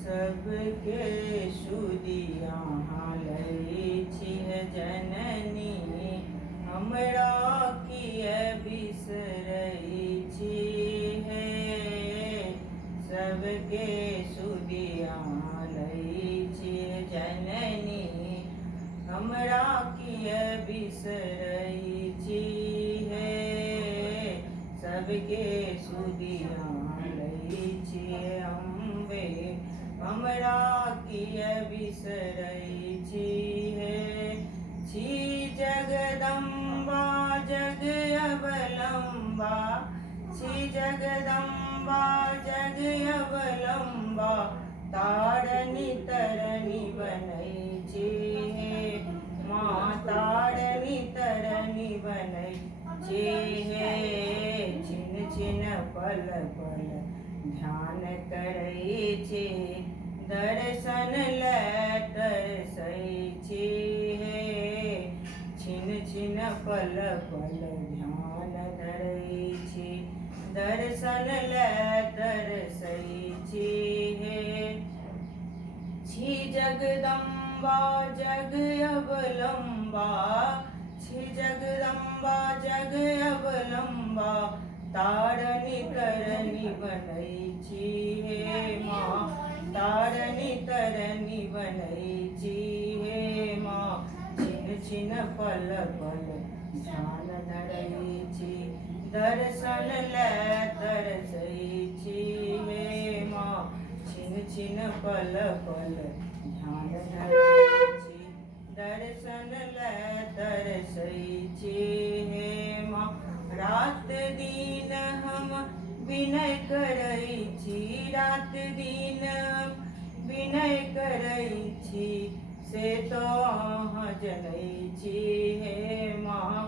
सबके सुदिया लै छिह जननी, हमरा किए बिसरै छिहे। सबके सुदिया लै छिह जननी, हमरा किए बिसरै छिहे। सबके सुदिया लै छिह अम्बे, हमरा किए बिसरै छिहे। छी जगदम्बा जग अवलम्बा, छी जगदम्बा जग अवलम्बा, तारनी तरनी बनै छिहे। माँ तारनी तरनी बनै छिहे। छिन छिन पल पल ध्यान करै छी, दर्शन लै तरसै छिहे। छिन छिन पल पल ध्यान धरै छी, दर्शन लै तरसै छिहे। छी जगदम्बा जग अवलम्बा, छी जगदम्बा जग अवलम्बा, तारनी तरनी बनै छिहे। माँ तारनी तरनी बनै छिहे। माँ छिन छिन पल पल ध्यान धरै छी, दर्शन लै तरसै छिहे। माँ छिन छिन पल पल ध्यान धरै छी, दर्शन लै तरसै छिहे। माँ रात दिन हम विनय करै छी, रात दिन हम विनय करै छी, से तो अहाँ जनै छिहे। माँ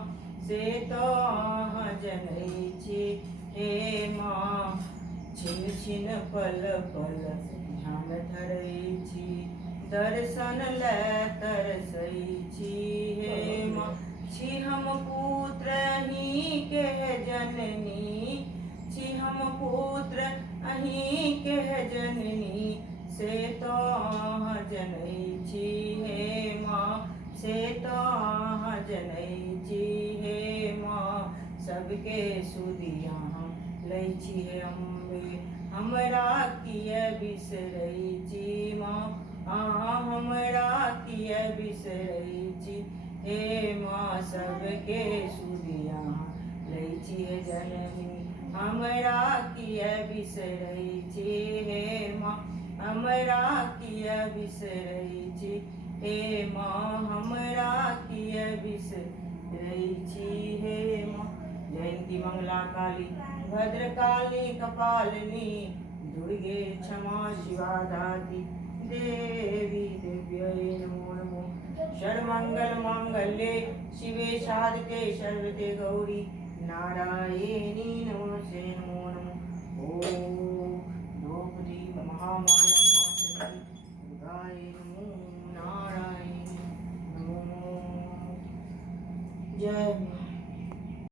से तो अहाँ जनै छिहे। माँ छिन छिन पल पल ध्यान धरै छी, दर्शन लै तरसै छिहे। माँ छी हम पुत्र अहींके जननी, छी हम पुत्र अहींके जननी, से तो अहाँ जनै छिहे। माँ से तो अहाँ जनै छिहे। माँ सबके सुदिया लै छिहे अम्बे, हमरा किए बिसरै छी। माँ अहाँ हमरा किए बिसरै छी। हे माँ सबके सुदिया लै छिहे जननी, हमरा किए बिसरै छी। हे माँ हमरा किए बिसरै छी। हे माँ हमरा किए बिसरै छी। हे माँ जयंती मंगला काली भद्रकाली कपालिनी, दुर्गे क्षमा शिवा दात्री देवी देव्यै नमो नमः। सर्वमंगल मांगल्ये शिवे साधिके शरण्ये गौरी नारायणी नमोस्तुते नमो नमः।